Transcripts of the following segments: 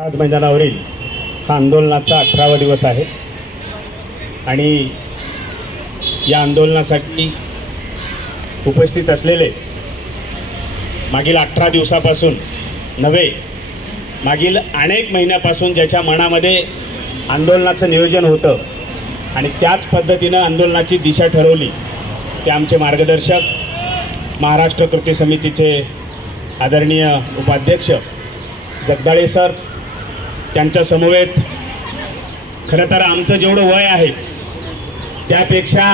आज मैदानावरील हा आंदोलनाचा अठरावा दिवस आहे. आणि या आंदोलनासाठी उपस्थित असलेले मागील अठरा दिवसापासून नव्हे मागील अनेक महिन्यापासून ज्याच्या मनामध्ये आंदोलनाचं नियोजन होतं आणि त्याच पद्धतीनं आंदोलनाची दिशा ठरवली ते आमचे मार्गदर्शक महाराष्ट्र कृती समितीचे आदरणीय उपाध्यक्ष जगदाळे सर त्यांच्या समवेत खरं तर आमचं जेवढं वय आहे त्यापेक्षा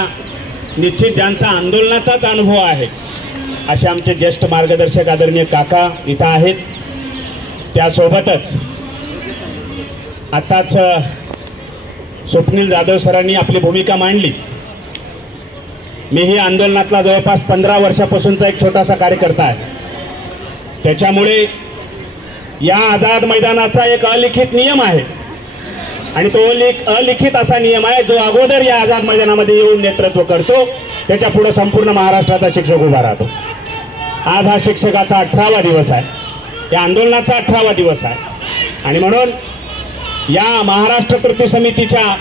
निश्चित ज्यांचा आंदोलनाचाच अनुभव आहे असे आमचे ज्येष्ठ मार्गदर्शक आदरणीय काका इथं आहेत. त्यासोबतच आत्ताच स्वप्नील जाधव सरांनी आपली भूमिका मांडली. मी ही आंदोलनातला जवळपास पंधरा वर्षापासूनचा एक छोटासा कार्यकर्ता आहे. त्याच्यामुळे या आझाद मैदानाचा एक अलिखित नियम आहे. आणि तो लिख अलिखित असा नियम आहे जो अगोदर या आझाद मैदानामध्ये येऊन नेतृत्व करतो. त्याच्या पुढे संपूर्ण महाराष्ट्राचा शिक्षक उभा राहतो. आज हा शिक्षकाचा अठरावा दिवस आहे. या आंदोलनाचा अठरावा दिवस आहे. आणि म्हणून या महाराष्ट्र कृती समितीच्या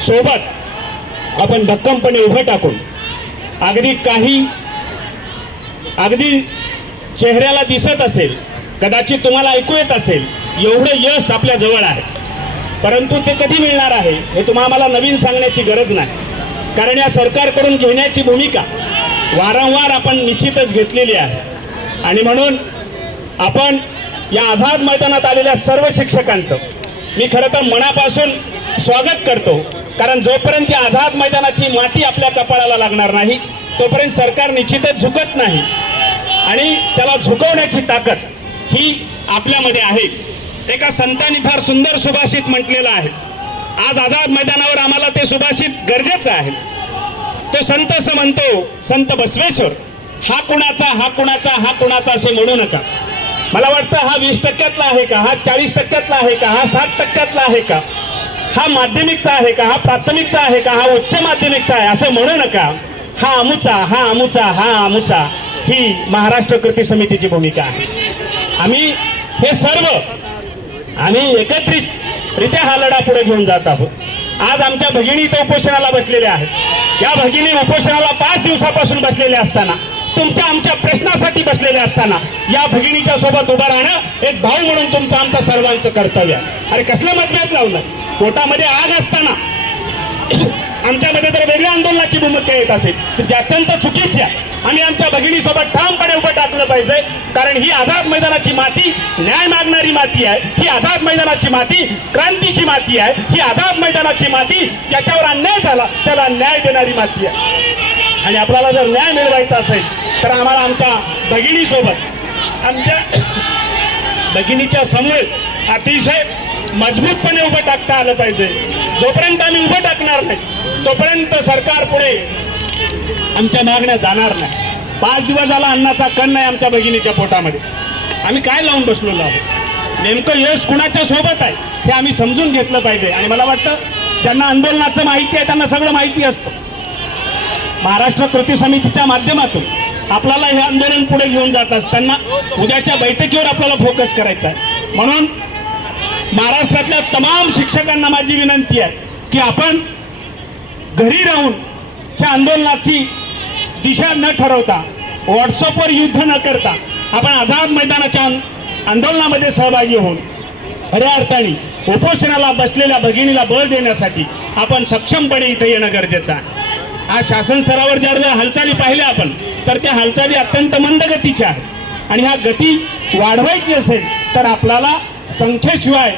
सोबत आपण भक्कमपणे उभं टाकून अगदी काही अगदी चेहऱ्याला दिसत असेल कदाचित तुम्हाला ऐकू येत असेल एवढं यश आपल्या जवळ आहे. परंतु ते कधी मिळणार आहे हे तुम्हाला नवीन सांगण्याची गरज नाही. कारण या सरकारकडून घेण्याची भूमिका वारंवार आपण निश्चितच घेतलेली आहे. आणि म्हणून आपण या आझाद मैदानात आलेल्या सर्व शिक्षकांचं मी खरं तर मनापासून स्वागत करतो. कारण जोपर्यंत या आझाद मैदानाची माती आपल्या कपाळाला लागणार नाही तोपर्यंत सरकार निश्चितच झुकत नाही. आणि त्याला झुकवण्याची ताकद ही आपल्यामध्ये आहे. एका संतांनी फार सुंदर सुभाषित म्हटलेलं आहे. आज आझाद मैदानावर आम्हाला ते सुभाषित गरजेचं आहे. तो संत असं म्हणतो संत बसवेश्वर हा कुणाचा हा कुणाचा हा कुणाचा असे म्हणू नका. मला वाटतं हा वीस टक्क्यातला आहे का हा चाळीस टक्क्यातला आहे का हा साठ टक्क्यातला आहे का हा माध्यमिकचा आहे का हा प्राथमिकचा आहे का हा उच्च माध्यमिकचा आहे असं म्हणू नका. हा अमुचा हा अमुचा हा अमुचा ही महाराष्ट्र कृती समितीची भूमिका आहे. आम्ही हे सर्व आम्ही एकत्रितरित्या हा लढा पुढे घेऊन जात आहोत. आज आमच्या भगिनी इथं उपोषणाला बसलेल्या आहेत. या भगिनी उपोषणाला पाच दिवसापासून बसलेल्या असताना तुमच्या आमच्या प्रश्नासाठी बसलेल्या असताना या भगिनीच्या सोबत उभं राहणं एक भाऊ म्हणून तुमचं आमचं सर्वांचं कर्तव्य आहे. अरे कसलं मतभेद लावलं? पोटामध्ये आग असताना आमच्यामध्ये जर वेगळ्या आंदोलनाची भूमिका येत असेल तर ती अत्यंत चुकीची आहे. आम्ही आमच्या भगिनीसोबत ठामपणे उभं टाकलं पाहिजे. कारण ही आझाद मैदानाची माती न्याय मागणारी माती आहे. ही आझाद मैदानाची माती क्रांतीची माती आहे. ही आझाद मैदानाची माती ज्याच्यावर अन्याय झाला त्याला न्याय देणारी माती आहे. आणि आपल्याला जर न्याय मिळवायचा असेल तर आम्हाला आमच्या भगिनीसोबत आमच्या भगिनीच्या समोर अतिशय मजबूतपणे उभं टाकता आलं पाहिजे. जोपर्यंत आम्ही उभं टाकणार नाही तोपर्यंत सरकार पुढे आमच्या मागण्या जाणार नाही पाच दिवस झाला अन्नाचा कण नाही आमच्या भगिनीच्या पोटामध्ये. आम्ही काय लावून बसलेलो आहोत नेमकं यश कुणाच्या सोबत आहे हे आम्ही समजून घेतलं पाहिजे. आणि मला वाटतं त्यांना आंदोलनाचं माहिती आहे त्यांना सगळं माहिती असतं. महाराष्ट्र कृती समितीच्या माध्यमातून आपल्याला हे आंदोलन पुढे घेऊन जात असताना उद्याच्या बैठकीवर आपल्याला फोकस करायचा आहे. म्हणून महाराष्ट्रातल्या तमाम शिक्षकांना माझी विनंती आहे की आपण घरी राहून ह्या आंदोलनाची दिशा न ठरवता व्हॉट्सअपवर युद्ध न करता आपण आझाद मैदानाच्या आंदोलनामध्ये सहभागी होऊन खऱ्या अर्थाने उपोषणाला बसलेल्या भगिनीला बळ देण्यासाठी आपण सक्षमपणे इथे येणं गरजेचं आहे. आज शासन स्तरावर ज्या जर हालचाली पाहिल्या आपण तर त्या हालचाली अत्यंत मंद गतीच्या आहेत. आणि ह्या गती वाढवायची असेल तर आपल्याला संख्येशिवाय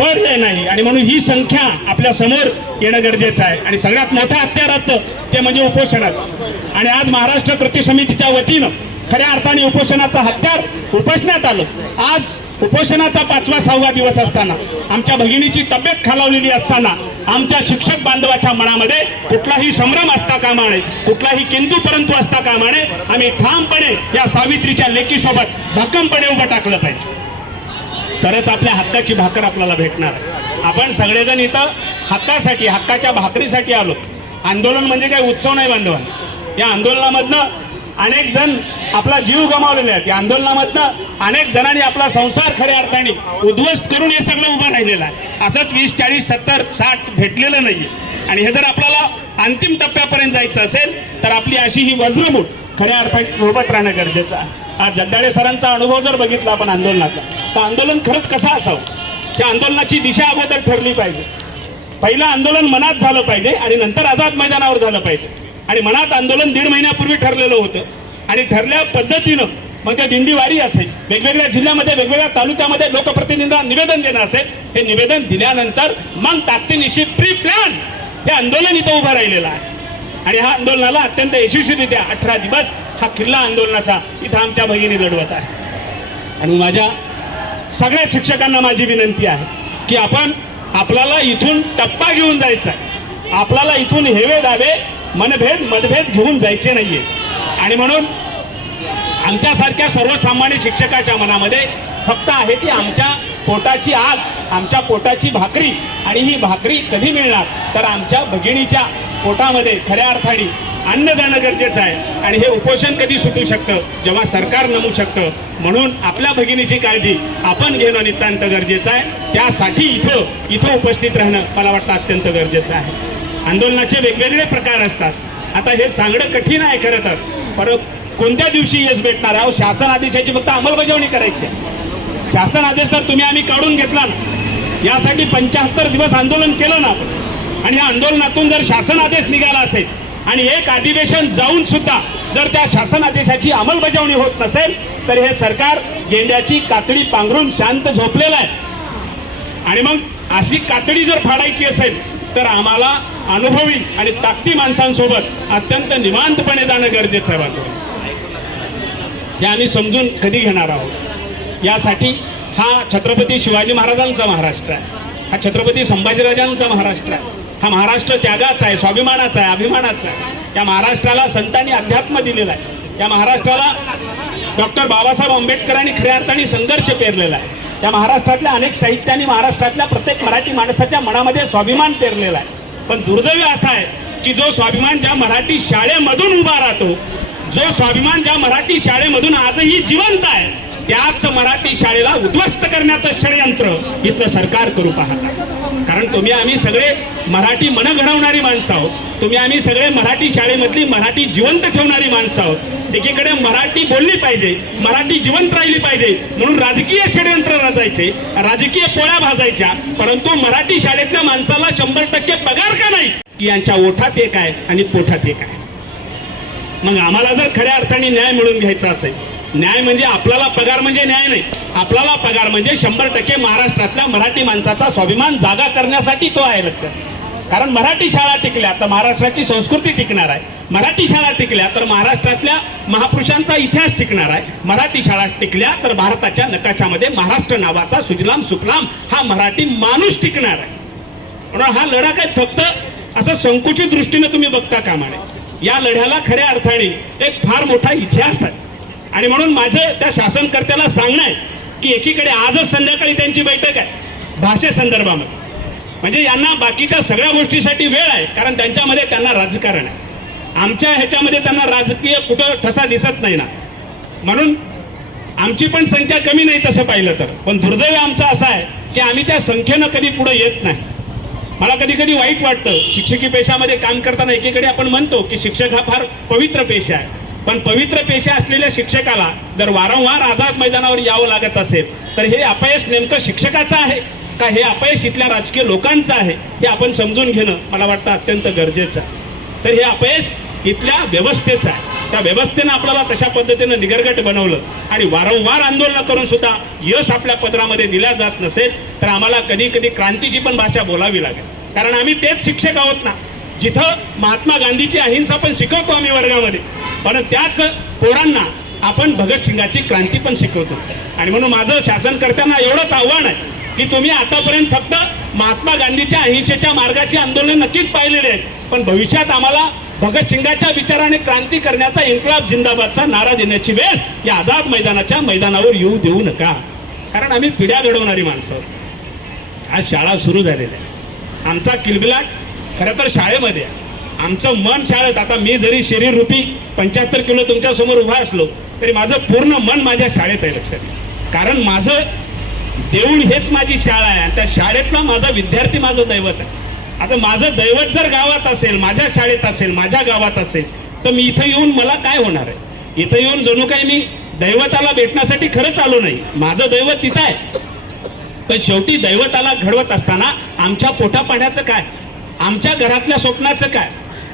पर्याय नाही. आणि म्हणून ही संख्या आपल्यासमोर येणं गरजेचं आहे. आणि सगळ्यात मोठं हत्यारात ते म्हणजे उपोषणाचं. आणि आज महाराष्ट्र कृती समितीच्या वतीनं खऱ्या अर्थाने उपोषणाचं हत्यार उपोषणात आलं. आज उपोषणाचा पाचवा सहावा दिवस असताना आमच्या भगिनीची तब्येत खालावलेली असताना आमच्या शिक्षक बांधवाच्या मनामध्ये कुठलाही संभ्रम असता कामा नये. कुठलाही किंतू परंतु असता कामा नये. आम्ही ठामपणे या सावित्रीच्या लेकीसोबत भक्कमपणे उभं टाकलं पाहिजे. तरच आपल्या हक्काची भाकर आपल्याला भेटणार. आपण सगळेजण इथं हक्कासाठी हक्काच्या भाकरीसाठी आलो. आंदोलन म्हणजे काय? उत्सव नाही बांधवान. या आंदोलनामधनं अनेक जण आपला जीव गमावलेले आहेत. या आंदोलनामधनं अनेक जणांनी आपला संसार खऱ्या अर्थाने उद्ध्वस्त करून हे सगळं उभं राहिलेलं आहे. असंच वीस चाळीस सत्तर साठ भेटलेलं नाही आणि हे जर आपल्याला अंतिम टप्प्यापर्यंत जायचं असेल तर आपली अशी ही वज्रमूठ खऱ्या अर्थाने सोबत राहणं गरजेचं आहे. आज जगदाळे सरांचा अनुभव जर बघितला आपण आंदोलनातला तर आंदोलन खरंच कसं असावं? त्या आंदोलनाची दिशा अगोदर ठरली पाहिजे. पहिलं आंदोलन मनात झालं पाहिजे आणि नंतर आझाद मैदानावर झालं पाहिजे. आणि मनात आंदोलन दीड महिन्यापूर्वी ठरलेलं होतं. आणि ठरल्या पद्धतीनं मग त्या दिंडीवारी असेल वेगवेगळ्या जिल्ह्यामध्ये वेगवेगळ्या तालुक्यामध्ये लोकप्रतिनिधींना निवेदन देणं असेल हे निवेदन दिल्यानंतर मग ताकदीनिशी प्री प्लॅन हे आंदोलन इथं उभं राहिलेलं आहे. आणि ह्या आंदोलनाला अत्यंत यशस्वीरित्या अठरा दिवस हा किल्ला आंदोलनाचा इथं आमच्या भगिनी लढवत आहे. आणि माझ्या सगळ्या शिक्षकांना माझी विनंती आहे की आपण आपल्याला इथून टप्पा घेऊन जायचा आहे आपल्याला इथून हेवे दावे मनभेद मतभेद घेऊन जायचे नाहीये. आणि म्हणून आमच्यासारख्या सर्वसामान्य शिक्षकाच्या मनामध्ये फक्त आहे ती आमच्या पोटाची आग आमच्या पोटाची भाकरी आणि ही भाकरी कधी मिळणार तर आमच्या भगिनीच्या पोटामध्ये खऱ्या अर्थाने अन्न जाणं गरजेचं आहे. आणि हे उपोषण कधी सुटू शकतं? जेव्हा सरकार नमू शकतं. म्हणून आपल्या भगिनीची काळजी आपण घेणं नितांत गरजेचं आहे. त्यासाठी इथं इथं उपस्थित राहणं मला वाटतं अत्यंत गरजेचं आहे. आंदोलनाचे वेगवेगळे प्रकार असतात. आता हे सांगणं कठीण आहे खरं तर. परत कोणत्या दिवशी यश भेटणार? आहे अहो, शासन आदेशाची फक्त अंमलबजावणी करायची आहे. शासन आदेश तर तुम्ही आम्ही काढून घेतला ना. यासाठी पंच्याहत्तर दिवस आंदोलन केलं ना आपण. आणि या आंदोलनातून जर शासन आदेश निघाला असेल आणि एक अधिवेशन जाऊन सुद्धा जर त्या शासन आदेशाची अंमलबजावणी होत नसेल तर हे सरकार गेंड्याची कातडी पांघरून शांत झोपलेलं आहे. आणि मग अशी कातडी जर फाडायची असेल तर आम्हाला अनुभवी आणि ताकदी माणसांसोबत अत्यंत निवांतपणे जाणं गरजेचं आहे वाटतं हे आम्ही समजून कधी घेणार आहोत? यासाठी हा छत्रपती शिवाजी महाराजांचा महाराष्ट्र आहे. हा छत्रपती संभाजीराजांचा महाराष्ट्र आहे. हा महाराष्ट्र त्यागाचा आहे स्वाभिमानाचा आहे अभिमानाचा आहे. या महाराष्ट्राला संतांनी अध्यात्म दिलेला आहे. या महाराष्ट्राला डॉक्टर बाबासाहेब आंबेडकरांनी खऱ्या अर्थाने संघर्ष पेरलेला आहे. या महाराष्ट्रातल्या अनेक साहित्यांनी महाराष्ट्रातल्या प्रत्येक मराठी माणसाच्या मनामध्ये स्वाभिमान पेरलेला आहे. पण दुर्दैव असा आहे की जो स्वाभिमान ज्या मराठी शाळेमधून उभा राहतो जो स्वाभिमान ज्या मराठी शाळेमधून आजही जिवंत आहे त्याच मराठी शाळेला उद्ध्वस्त करण्याचं षडयंत्र इथलं सरकार करू पाहता कारण तुम्ही आम्ही सगळे मराठी मन घडवणारी माणसं आहोत. तुम्ही आम्ही सगळे मराठी शाळेमधली मराठी जिवंत ठेवणारी माणसं आहोत. एकीकडे मराठी बोलली पाहिजे मराठी जिवंत राहिली पाहिजे म्हणून राजकीय षडयंत्र रचायचे राजकीय पोळ्या भाजायच्या परंतु मराठी शाळेतल्या माणसाला शंभर टक्के पगार का नाही? की यांच्या ओठात एक आहे आणि पोठात एक आहे. मग आम्हाला जर खऱ्या अर्थाने न्याय मिळून घ्यायचा असेल न्याय म्हणजे आपल्याला पगार म्हणजे न्याय नाही. आपल्याला पगार म्हणजे शंभर टक्के महाराष्ट्रातल्या मराठी माणसाचा स्वाभिमान जागा करण्यासाठी तो आहे लक्षात कारण मराठी शाळा टिकल्या तर महाराष्ट्राची संस्कृती टिकणार आहे. मराठी शाळा टिकल्या तर महाराष्ट्रातल्या महापुरुषांचा इतिहास टिकणार आहे. मराठी शाळा टिकल्या तर भारताच्या नकाशामध्ये महाराष्ट्र नावाचा सुजलाम सुफलाम हा मराठी माणूस टिकणार आहे. म्हणून हा लढा काय फक्त असं संकुचित दृष्टीने तुम्ही बघता कामा नये. या लढ्याला खऱ्या अर्थाने एक फार मोठा इतिहास आहे. आणि म्हणून माझं त्या शासनकर्त्याला सांगणं आहे की एकीकडे आजच संध्याकाळी त्यांची बैठक आहे भाषेसंदर्भामध्ये म्हणजे यांना बाकीच्या सगळ्या गोष्टीसाठी वेळ आहे कारण त्यांच्यामध्ये त्यांना राजकारण आहे. आमच्या ह्याच्यामध्ये त्यांना राजकीय कुठं ठसा दिसत नाही ना. म्हणून आमची पण संख्या कमी नाही तसं पाहिलं तर. पण दुर्दैव आमचा असा आहे की आम्ही त्या संख्येनं कधी पुढे येत नाही. मला कधी कधी वाईट वाटतं शिक्षकी पेशामध्ये काम करताना एकीकडे आपण म्हणतो की शिक्षक हा फार पवित्र पेशा आहे. पण पवित्र पेशा असलेल्या शिक्षकाला जर वारंवार आझाद मैदानावर यावं लागत असेल तर हे अपयश नेमकं शिक्षकाचं आहे का हे अपयश इथल्या राजकीय लोकांचं आहे हे आपण समजून घेणं मला वाटतं अत्यंत गरजेचं आहे. तर हे अपयश इथल्या व्यवस्थेचं आहे. त्या व्यवस्थेनं आपल्याला तशा पद्धतीनं निगरगट बनवलं आणि वारंवार आंदोलनं करून सुद्धा यश आपल्या पत्रामध्ये दिल्या जात नसेल तर आम्हाला कधी कधी क्रांतीची पण भाषा बोलावी लागेल. कारण आम्ही तेच शिक्षक आहोत ना. जिथं महात्मा गांधीची अहिंसा पण शिकवतो आम्ही वर्गामध्ये. पण त्याच पोरांना आपण भगतसिंगाची क्रांती पण शिकवतो. आणि म्हणून माझं शासनकर्त्यांना एवढंच आव्हान आहे की तुम्ही आतापर्यंत फक्त महात्मा गांधीच्या अहिंसेच्या मार्गाची आंदोलन नक्कीच पाहिलेले आहेत. पण भविष्यात आम्हाला भगतसिंगाच्या विचाराने क्रांती करण्याचा इन्कलाब जिंदाबादचा नारा देण्याची वेळ या आझाद मैदानाच्या मैदानावर येऊ देऊ नका. कारण आम्ही पिढ्या घडवणारी माणसं आज शाळा सुरू झालेल्या आहे आमचा किलबिलाट खरं तर शाळेमध्ये आहे आमचं मन शाळेत आता मी जरी शरीर रूपी पंच्याहत्तर किलो तुमच्यासमोर उभा असलो तरी माझं पूर्ण मन माझ्या शाळेत आहे लक्षात कारण माझं देऊळ हेच माझी शाळा आहे आणि त्या शाळेतला माझा विद्यार्थी माझं दैवत आहे. आता माझं दैवत जर गावात असेल माझ्या शाळेत असेल माझ्या गावात असेल तर मी इथं येऊन मला काय होणार आहे? इथं येऊन जणू काही मी दैवताला भेटण्यासाठी खरंच आलो नाही. माझं दैवत तिथं आहे. पण शेवटी दैवताला घडवत असताना आमच्या पोटापाण्याचं काय? आमच्या घरातल्या स्वप्नाचं काय?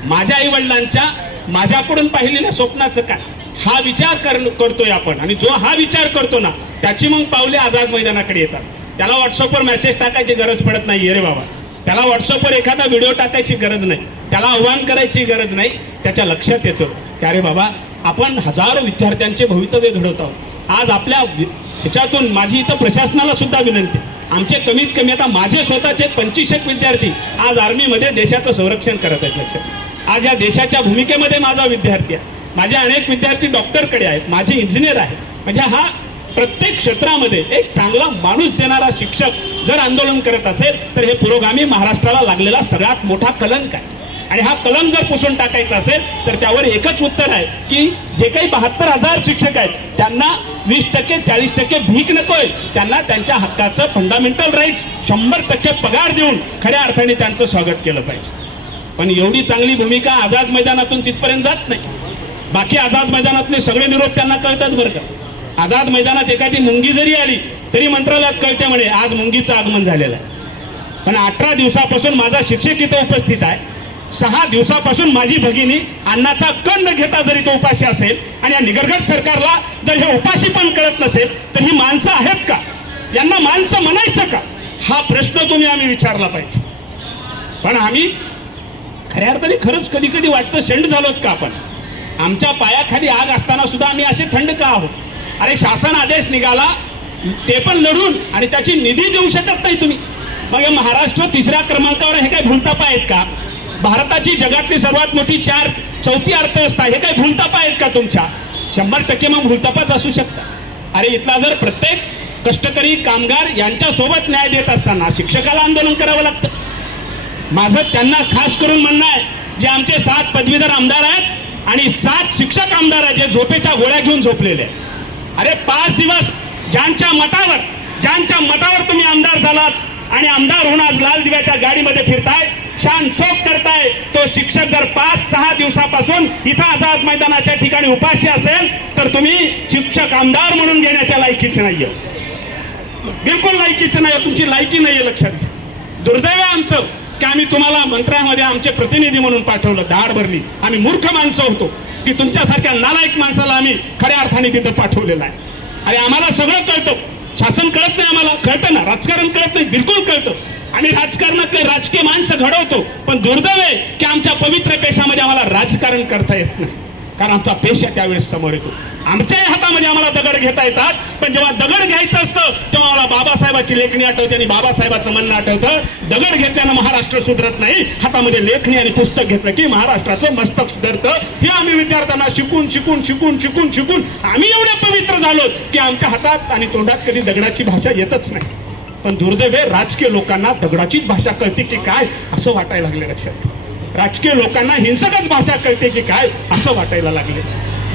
माझ्या आई वडिलांच्या माझ्याकडून पाहिलेल्या स्वप्नाचं काय? हा विचार कर करतोय आपण. आणि जो हा विचार करतो ना त्याची मग पावले आझाद मैदानाकडे येतात. त्याला व्हॉट्सअपवर मेसेज टाकायची गरज पडत नाही रे बाबा. त्याला व्हॉट्सअपवर एखादा व्हिडिओ टाकायची गरज नाही. त्याला आव्हान करायची गरज नाही. त्याच्या लक्षात येतं की अरे बाबा आपण हजारो विद्यार्थ्यांचे भवितव्य घडवत आहोत. आज आपल्या ह्याच्यातून माझी इथं प्रशासनाला सुद्धा विनंती आमचे कमीत कमी आता माझे स्वतःचे पंचवीस विद्यार्थी आज आर्मीमध्ये देशाचं संरक्षण करत आहेत लक्षात आज या देशाच्या भूमिकेमध्ये माझा विद्यार्थी आहे. माझे अनेक विद्यार्थी डॉक्टरकडे आहेत माझे इंजिनियर आहेत. म्हणजे हा प्रत्येक क्षेत्रामध्ये एक चांगला माणूस देणारा शिक्षक जर आंदोलन करत असेल तर हे पुरोगामी महाराष्ट्राला लागलेला सगळ्यात मोठा कलंक आहे. आणि हा कलम जर पुसून टाकायचा असेल तर त्यावर एकच उत्तर आहे की जे काही बहात्तर हजार शिक्षक आहेत त्यांना वीस टक्के चाळीस टक्के भीक नकोय. त्यांना त्यांच्या हक्काचं फंडामेंटल राईट्स शंभर टक्के पगार देऊन खऱ्या अर्थाने त्यांचं स्वागत केलं पाहिजे. पण एवढी चांगली भूमिका आझाद मैदानातून तिथपर्यंत जात नाही. बाकी आझाद मैदानातले सगळे निरोप त्यांना कळतात बरं का. आझाद मैदानात एखादी मुंगी जरी आली तरी मंत्रालयात कळते म्हणे आज मुंगीचं आगमन झालेलं आहे. पण अठरा दिवसापासून माझा शिक्षक इथं उपस्थित आहे. सहा दिवसापासून माझी भगिनी अन्नाचा कंद घेता जरी तो उपाशी असेल आणि या निगरगट सरकारला जर हे उपाशी पण कळत नसेल तर ही माणसं आहेत का? यांना माणसं म्हणायचं का? हा प्रश्न तुम्ही आम्ही विचारला पाहिजे. पण आम्ही खऱ्या अर्थाने खरंच कधी कधी वाटतं शेंड झालोत का आपण? आमच्या पायाखाली आग असताना सुद्धा आम्ही असे थंड का आहोत? अरे शासन आदेश निघाला ते पण लढून आणि त्याची निधी देऊ शकत नाही तुम्ही. मग हे महाराष्ट्र तिसऱ्या क्रमांकावर हे काय भूलतापा आहेत का? भारताची जगातली सर्वात मोठी चार चौथी अर्थव्यवस्था हे काय भूलतापा आहेत का तुमच्या? शंभर टक्के मग भूलतापाच असू शकतात. अरे इथला जर प्रत्येक कष्टकरी कामगार यांच्यासोबत न्याय देत असताना शिक्षकाला आंदोलन करावं लागतं. माझं त्यांना खास करून म्हणणं आहे जे आमचे सात पदवीधर आमदार आहेत आणि सात शिक्षक आमदार आहेत जे झोपेच्या गोळ्या घेऊन झोपलेले आहेत. अरे पाच दिवस ज्यांच्या मठावर ज्यांच्या मठावर तुम्ही आमदार झालात आणि आमदार होऊन आज लाल दिव्याच्या गाडीमध्ये फिरतायत शान करताय. तो शिक्षक जर पाच सहा दिवसापासून इथं आझाद मैदानाच्या ठिकाणी उपाशी असेल तर तुम्ही शिक्षक आमदार म्हणून घेण्याच्या लायकीचे नाही बिलकुल लायकीचं नाही तुमची लायकी नाही आहे लक्षात दुर्दैव आमचं की आम्ही तुम्हाला मंत्र्यामध्ये आमचे प्रतिनिधी म्हणून पाठवलं दाढ भरली. आम्ही मूर्ख माणसं होतो की तुमच्यासारख्या नालायक माणसाला आम्ही खऱ्या अर्थाने तिथं पाठवलेलं आहे. आणि आम्हाला सगळं कळतं. शासन कळत नाही आम्हाला. कळतं ना. राजकारण कळत नाही. बिलकुल कळतं. आम्ही राजकारणातले राजकीय माणसं घडवतो. पण दुर्दैव आहे की आमच्या पवित्र पेशामध्ये आम्हाला राजकारण करता येत नाही. कारण आमचा पेशा त्यावेळेस समोर येतो. आमच्याही हातामध्ये आम्हाला दगड घेता येतात. पण जेव्हा दगड घ्यायचं असतं तेव्हा मला बाबासाहेबाची लेखणी आठवते आणि बाबासाहेबाचं म्हणणं आठवतं दगड घेतल्यानं महाराष्ट्र सुधरत नाही. हातामध्ये लेखणी आणि पुस्तक घेतलं की महाराष्ट्राचं मस्तक सुधरतं. हे आम्ही विद्यार्थ्यांना शिकून शिकून शिकून शिकून शिकून आम्ही एवढे पवित्र झालो की आमच्या हातात आणि तोंडात कधी दगडाची भाषा येतच नाही. पण दुर्दैव आहे राजकीय लोकांना दगडाचीच भाषा कळते की काय असं वाटायला लागले लक्षात. राजकीय लोकांना हिंसकच भाषा कळते की काय असं वाटायला लागले.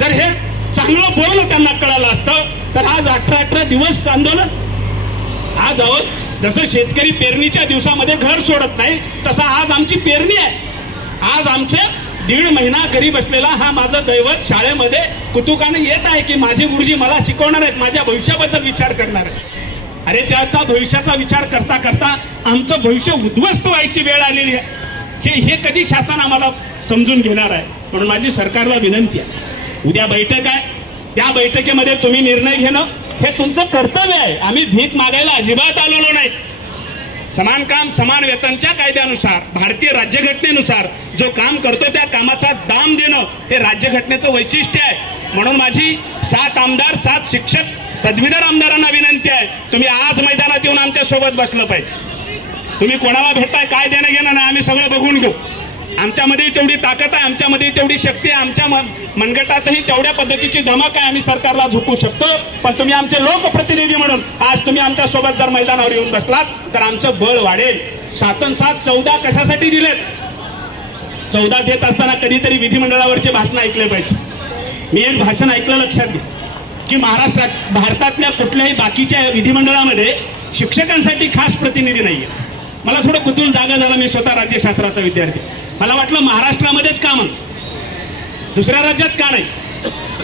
जर हे चांगलं बोलणं त्यांना कळालं असतं तर आज अठरा अठरा दिवस आंदोलन. आज अहो जसं शेतकरी पेरणीच्या दिवसामध्ये घर सोडत नाही तसा आज आमची पेरणी आहे. आज आमचे दीड महिना घरी बसलेला हा माझं दैवत शाळेमध्ये कुतुकाने येत आहे की माझे गुरुजी मला शिकवणार आहेत माझ्या भविष्याबद्दल विचार करणार आहेत. अरे त्याचा भविष्याचा विचार करता करता आमचं भविष्य उद्ध्वस्त व्हायची वेळ आलेली आहे. हे हे कधी शासन आम्हाला समजून घेणार आहे? म्हणून माझी सरकारला विनंती आहे. उद्या बैठक आहे. त्या बैठकीमध्ये तुम्ही निर्णय घेणं हे तुमचं कर्तव्य आहे. आम्ही भीक मागायला अजिबात आलेलो नाही. समान काम समान वेतनच्या कायद्यानुसार भारतीय राज्यघटनेनुसार जो काम करतो त्या कामाचा दाम देणं हे राज्यघटनेचं वैशिष्ट्य आहे. म्हणून माझी सात आमदार सात शिक्षक पदवीधर आमदारांना विनंती आहे तुम्ही आज मैदानात येऊन आमच्यासोबत बसलं पाहिजे. तुम्ही कोणाला भेटताय काय देणं घेणं नाही आम्ही सगळं बघून घेऊ. आमच्यामध्ये तेवढी ताकद आहे आमच्यामध्ये तेवढी शक्ती आहे आमच्या मन मनगटातही तेवढ्या पद्धतीची धमक आहे आम्ही सरकारला झुकू शकतो. पण तुम्ही आमचे लोकप्रतिनिधी म्हणून आज तुम्ही आमच्यासोबत जर मैदानावर येऊन बसलात तर आमचं बळ वाढेल. सातन सात चौदा कशासाठी दिलेत? चौदा देत असताना कधीतरी विधिमंडळावरचे भाषण ऐकले पाहिजे. मी एक भाषण ऐकलं लक्षात घे की महाराष्ट्रात भारतातल्या कुठल्याही बाकीच्या विधिमंडळामध्ये शिक्षकांसाठी खास प्रतिनिधी नाही आहे मला थोडं कुतूल जागा झाला मी स्वतः राज्यशास्त्राचा विद्यार्थी. मला वाटलं महाराष्ट्रामध्येच का मग दुसऱ्या राज्यात का नाही?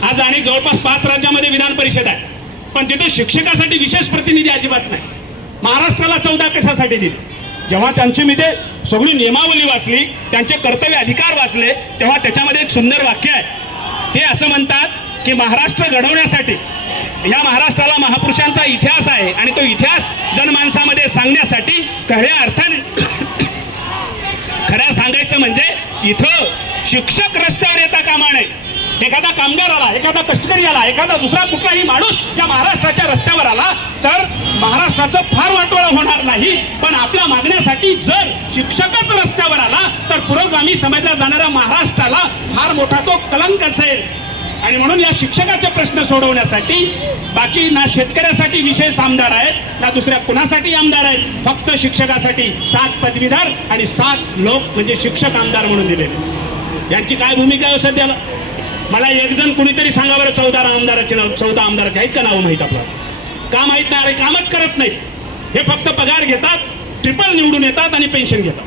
आज आणि जवळपास पाच राज्यामध्ये विधान परिषद आहे. पण तिथे शिक्षकासाठी विशेष प्रतिनिधी अजिबात नाही. महाराष्ट्राला चौदा कशासाठी दिले? जेव्हा त्यांची मी ते सगळी नियमावली वाचली त्यांचे कर्तव्य अधिकार वाचले तेव्हा त्याच्यामध्ये एक सुंदर वाक्य आहे. ते असं म्हणतात की महाराष्ट्र घडवण्यासाठी. या महाराष्ट्राला महापुरुषांचा इतिहास आहे आणि तो इतिहास जनमानसामध्ये सांगण्यासाठी खऱ्या अर्थाने खऱ्या सांगायचं म्हणजे इथं शिक्षक रस्त्यावर येता कामा नये एखादा कामगार आला एखादा कष्टकरी आला एखादा दुसरा कुठलाही माणूस या महाराष्ट्राच्या रस्त्यावर आला तर महाराष्ट्राचं फार वाटोळं होणार नाही. पण आपल्या मागण्यासाठी जर शिक्षकच रस्त्यावर आला तर पुरोगामी समजल्या जाणाऱ्या महाराष्ट्राला फार मोठा तो कलंक असेल. आणि म्हणून या शिक्षकाचे प्रश्न सोडवण्यासाठी बाकी ना शेतकऱ्यासाठी विशेष आमदार आहेत ना दुसऱ्या कुणासाठी आमदार आहेत फक्त शिक्षकासाठी सात पदवीधर आणि सात लोक म्हणजे शिक्षक आमदार म्हणून दिलेले. यांची काय भूमिका आहे हो सध्याला? मला एक जण कुणीतरी सांगा बरं चौदा आमदाराचे नाव चौदा आमदाराचे आहेत का नाव माहीत आपल्याला का माहीत नाही? अरे कामच करत नाहीत. हे फक्त पगार घेतात ट्रिपल निवडून येतात आणि पेन्शन घेतात.